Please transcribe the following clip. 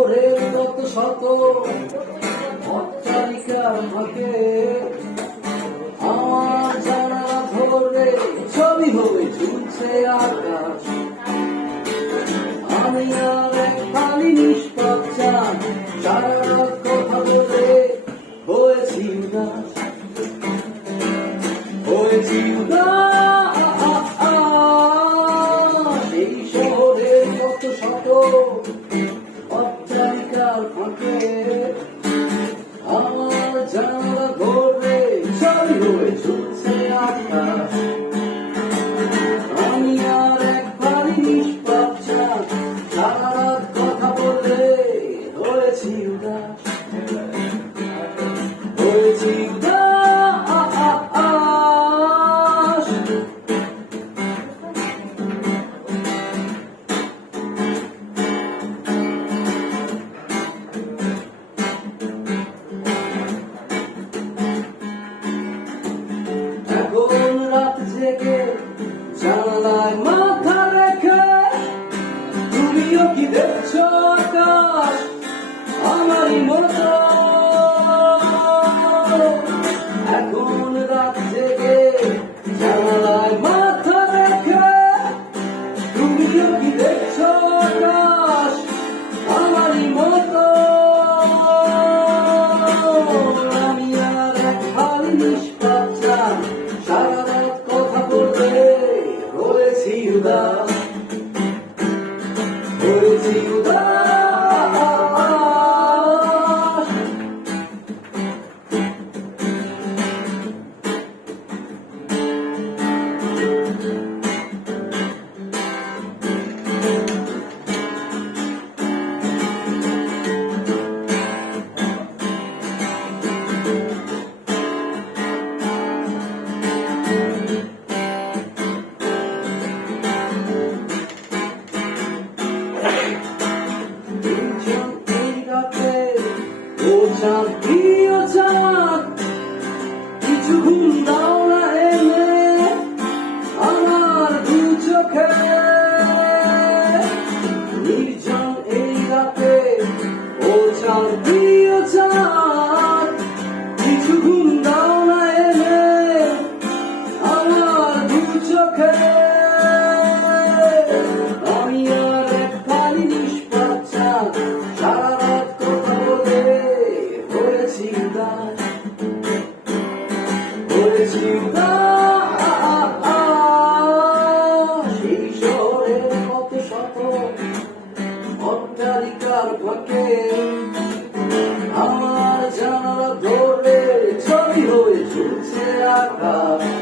শহরের কত শত অট্টালিকার ফাঁকে আমার জানালা ধরে ছবি হয়ে ঝুলছে আকাশ। আমি আর এক খালি নিষ্পাপ চাঁদ, সারা রাত কথা বলে হয়েছি উদাস, হয়েছি উদাস। এই শহরের কত শত অট্টালিকার ফাঁকে আমার জানালা ধরে ছবি হয়ে ঝুলছে আকাশ। আমি আর এক খালি নিষ্পাপ চাঁদ, সারা রাত কথা বলে হয়েছি উদাস, হয়েছি উদাস। এখন রাত জেগে জানালায় মাথা রেখে তুমিও কি দেখছো আকাশ আমারই মতো? এখন রাত জেগে জানালায় মাথা রেখে তুমিও কি দেখছো আকাশ আমারই মতো? আমি আর এক খালি নিষ্পাপ চাঁদ, সারা রাত কথা বলতে হয়েছি উদাস, হয়েছি উদাস। ও চাঁদ প্রিয় চাঁদ, কিছু ঘুম দাও না এনে আমার দু চোখে। নির্জন এই রাতে ও চাঁদ প্রিয় চাঁদ, কিছু ঘুম দাও না এনে আমার দু চোখে। আমি আর এক খালি নিষ্পাপ চাঁদ, সারা রাত কথা বলে হয়েছি উদাস, হয়েছি উদাস। এই শহরের কত শত অট্টালিকার ফাঁকে আমার জানালা ধরে ছবি হয়ে ঝুলছে আকাশ।